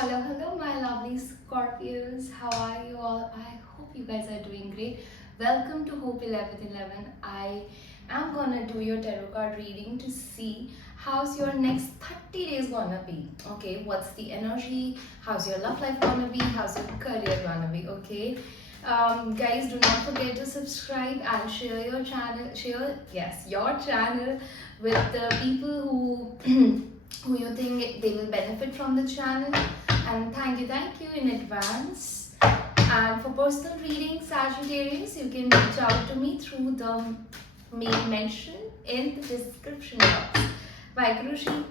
Hello, my lovely Scorpios. How are you all? I hope you guys are doing great. Welcome to Hope 1111. I am gonna do your tarot card reading to see how's your next 30 days gonna be. Okay, what's the energy? How's your love life gonna be? How's your career gonna be? Okay. Guys, do not forget to subscribe and share your channel. Your channel with the people who who you think they will benefit from the channel, and thank you in advance. And for personal reading, Sagittarius, you can reach out to me through the mail mentioned in the description box. Vaikurushi,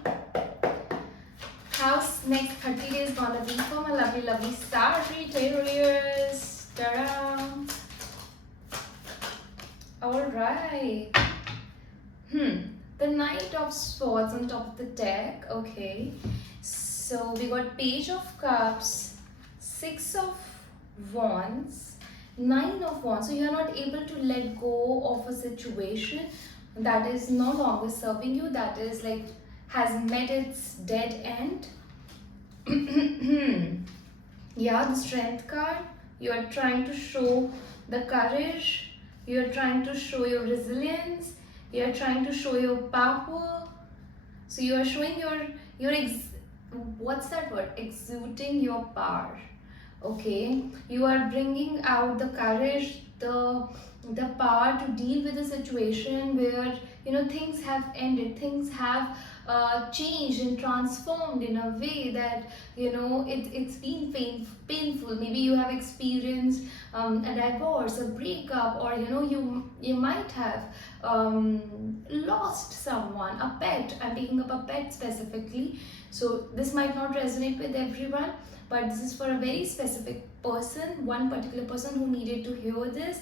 how's next 30 days gonna be for my lovely Sagittarius? Ta-da! Alright. The Knight of Swords on top of the deck. Okay. So we got Page of Cups, Six of Wands, Nine of Wands. So you're not able to let go of a situation that is no longer serving you, that is like has met its dead end. Yeah, the Strength card. You are trying to show the courage. You are trying to show your resilience. You are trying to show your power. So you are showing what's that word? Exuding your power. Okay, you are bringing out the courage, the power to deal with a situation where things have ended, things have changed and transformed in a way that it's been painful. Maybe you have experienced a divorce, a breakup, or you might have lost someone, a pet. I'm picking up a pet specifically, so this might not resonate with everyone, but this is for a very specific person, one particular person who needed to hear this.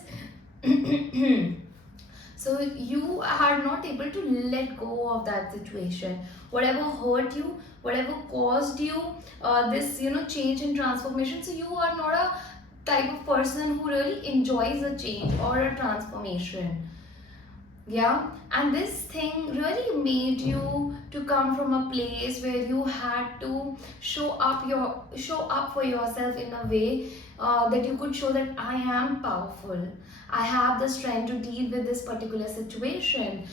So you are not able to let go of that situation, whatever hurt you, whatever caused you this change and transformation. So you are not a type of person who really enjoys a change or a transformation. Yeah, and this thing really made you to come from a place where you had to show up for yourself in a way that you could show that I am powerful, I have the strength to deal with this particular situation.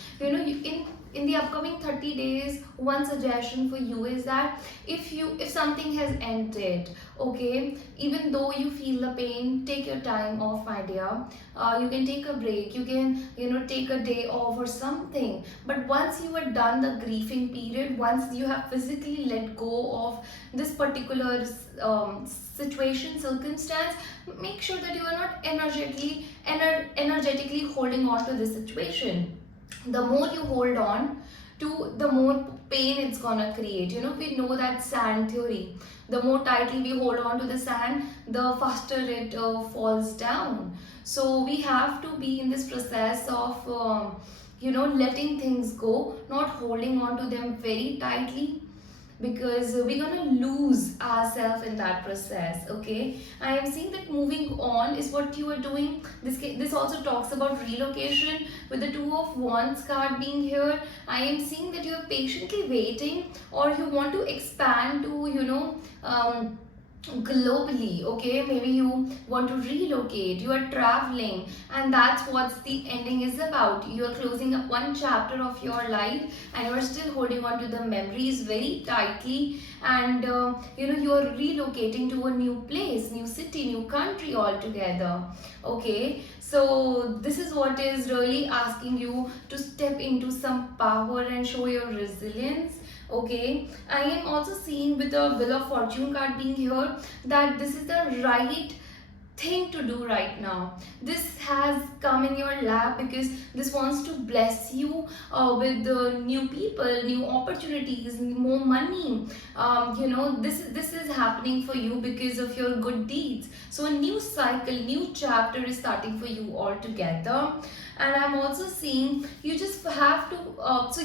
In the upcoming 30 days, one suggestion for you is that if something has ended, okay, even though you feel the pain, take your time off, my dear. You can take a break, you can take a day off or something. But once you are done the grieving period, once you have physically let go of this particular situation, circumstance, make sure that you are not energetically holding on to this situation. The more you hold on to, the more pain it's gonna create. We know that sand theory. The more tightly we hold on to the sand, the faster it falls down. So we have to be in this process of letting things go, not holding on to them very tightly, because we're gonna lose ourselves in that process. Okay, I am seeing that moving on is what you are doing. This also talks about relocation, with the Two of Wands card being here. I am seeing that you are patiently waiting, or you want to expand to globally. Okay, maybe you want to relocate, you are traveling, and that's what the ending is about. You are closing up one chapter of your life, and you are still holding on to the memories very tightly, and you are relocating to a new place, new city, new country altogether. Okay, so this is what is really asking you to step into some power and show your resilience. Okay, I am also seeing with the Wheel of Fortune card being here that this is the right thing to do right now. This has come in your lap because this wants to bless you with new people, new opportunities, more money. This is happening for you because of your good deeds. So a new cycle, new chapter is starting for you altogether. And I'm also seeing you just have to so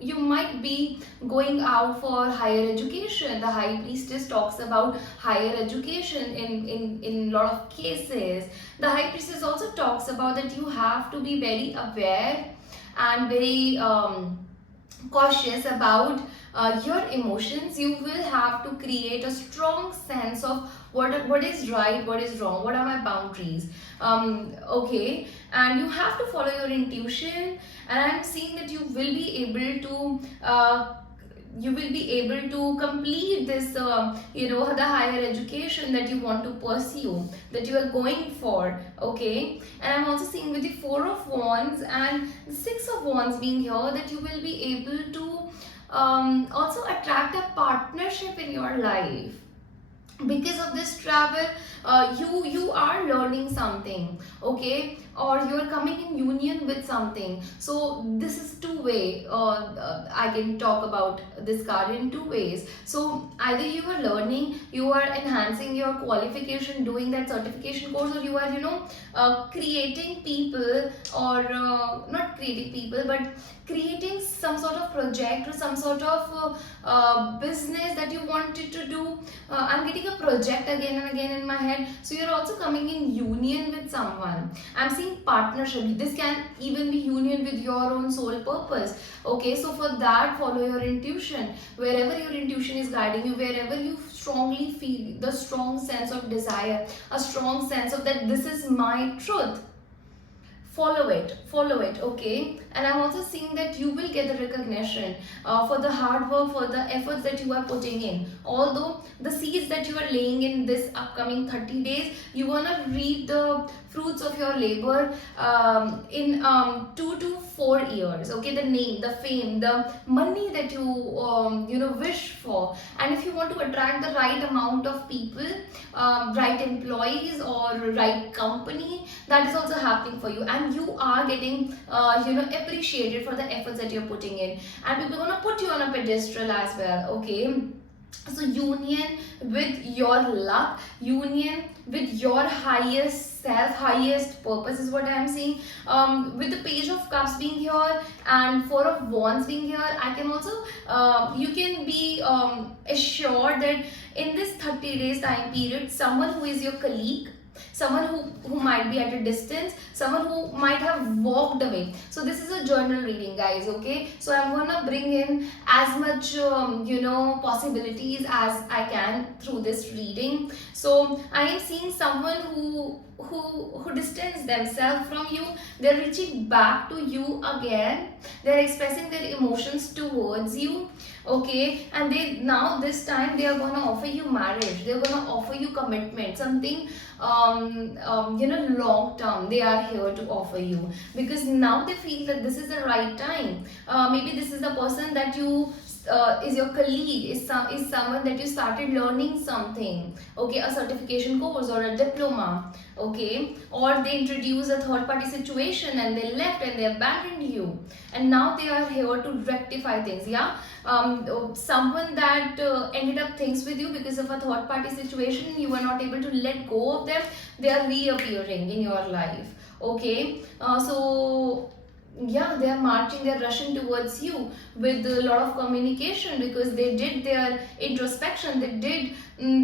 you might be going out for higher education. The High Priestess talks about higher education in lot of cases. The High Priestess also talks about that you have to be very aware and very cautious about your emotions. You will have to create a strong sense of what is right, what is wrong, what are my boundaries. Okay, and you have to follow your intuition, and I'm seeing that you will be able to complete this the higher education that you want to pursue, that you are going for. Okay, and I'm also seeing with the Four of Wands and the Six of Wands being here, that you will be able to also attract a partnership in your life. Because of this travel, you are learning something, okay, or you're coming in union with something. So this is two way. I can talk about this card in two ways. So either you are learning, you are enhancing your qualification, doing that certification course, or you are creating people, or not creating people, but creating some sort of project or some sort of business that you wanted to do. I'm getting a project again and again in my head. So you're also coming in union with someone. I'm seeing partnership. This can even be union with your own soul purpose. Okay, so for that, follow your intuition. Wherever your intuition is guiding you, wherever you strongly feel the strong sense of desire, a strong sense of that this is my truth, follow it. Okay, and I'm also seeing that you will get the recognition for the hard work, for the efforts that you are putting in. Although the seeds that you are laying in this upcoming 30 days, you wanna reap the fruits of your labor in 2 to 4 years. Okay, the name, the fame, the money that you wish for. And if you want to attract the right amount of people, right employees or right company, that is also happening for you, and you are getting appreciated for the efforts that you're putting in, and people are gonna put you on a pedestal as well. Okay, so union with your luck, union with your highest self, highest purpose is what I am seeing. With the Page of Cups being here and Four of Wands being here, I can also you can be assured that in this 30 days time period, someone who is your colleague, someone who might be at a distance, someone who might have walked away. So this is a journal reading, guys. Okay, so I'm gonna bring in as much possibilities as I can through this reading. So I am seeing someone who distance themselves from you. They're reaching back to you again. They're expressing their emotions towards you. Okay, and they now this time they are gonna offer you marriage, they're gonna offer you commitment, something long term they are here to offer you, because now they feel that this is the right time. Maybe this is the person that you is your colleague, is someone that you started learning something, okay, a certification course or a diploma. Okay, or they introduce a third party situation and they left and they abandoned you, and now they are here to rectify things. Yeah, someone that ended up things with you because of a third party situation, you were not able to let go of them, they are reappearing in your life. Okay, so yeah, they are marching, they're rushing towards you with a lot of communication, because they did their introspection,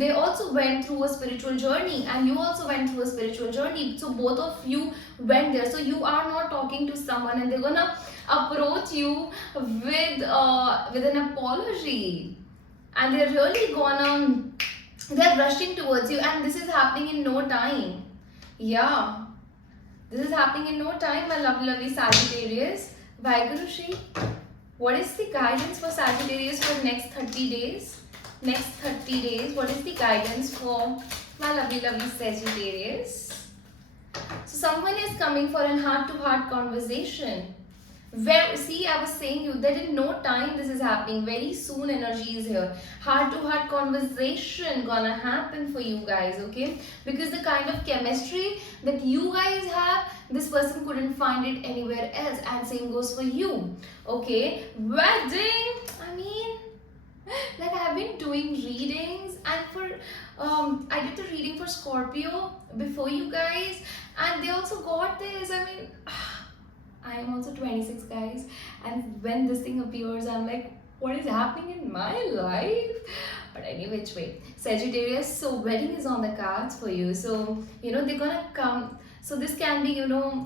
they also went through a spiritual journey, and you also went through a spiritual journey. So both of you went there. So you are not talking to someone and they're gonna approach you with an apology, and they're rushing towards you, and this is happening in no time. Yeah, this is happening in no time, my lovely Sagittarius. Vaheguru Shri, what is the guidance for Sagittarius for next 30 days? Next 30 days, what is the guidance for my lovely Sagittarius? So someone is coming for an heart-to-heart conversation. Where, see, I was saying you that in no time this is happening. Very soon energy is here. Heart-to-heart conversation gonna happen for you guys, okay? Because the kind of chemistry that you guys have, this person couldn't find it anywhere else, and same goes for you. Okay, wedding. I mean, like I've been doing readings, and for I did the reading for Scorpio before you guys, and they also got this. I mean, I am also 26, guys, and when this thing appears, I'm like, what is happening in my life? But anyway, which way, Sagittarius, so wedding is on the cards for you. So they're gonna come, So this can be,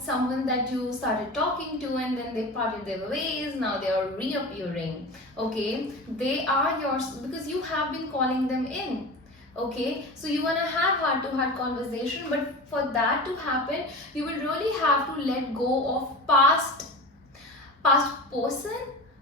someone that you started talking to and then they parted their ways, now they are reappearing. Okay, they are yours because you have been calling them in. Okay, so you want to have heart to heart conversation, but for that to happen, you will really have to let go of past person,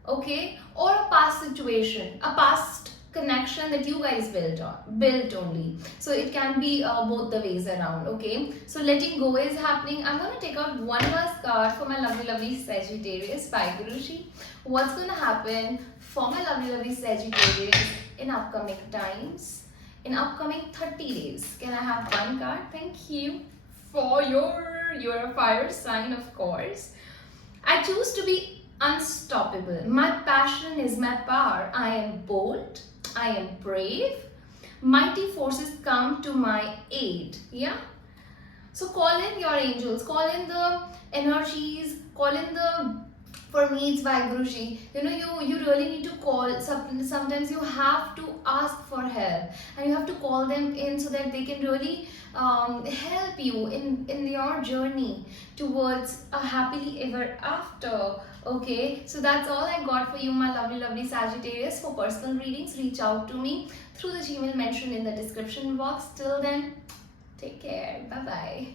okay, or a past situation, a past connection that you guys built only. So it can be both the ways around. Okay, so letting go is happening. I'm going to take out one last card for my lovely Sagittarius by Guruji. What's going to happen for my lovely Sagittarius in upcoming times, in upcoming 30 days? Can I have one card? Thank you. For you're a fire sign, of course. I choose to be unstoppable. My passion is my power. I am bold. I am brave. Mighty forces come to my aid. Yeah. So call in your angels, call in the energies, call in the, for me it's by Guruji. You really need to call. Sometimes you have to ask for help and you have to call them in so that they can really help you in your journey towards a happily ever after. Okay, so that's all I got for you, my lovely Sagittarius. For personal readings, reach out to me through the Gmail mentioned in the description box. Till then, take care. Bye bye.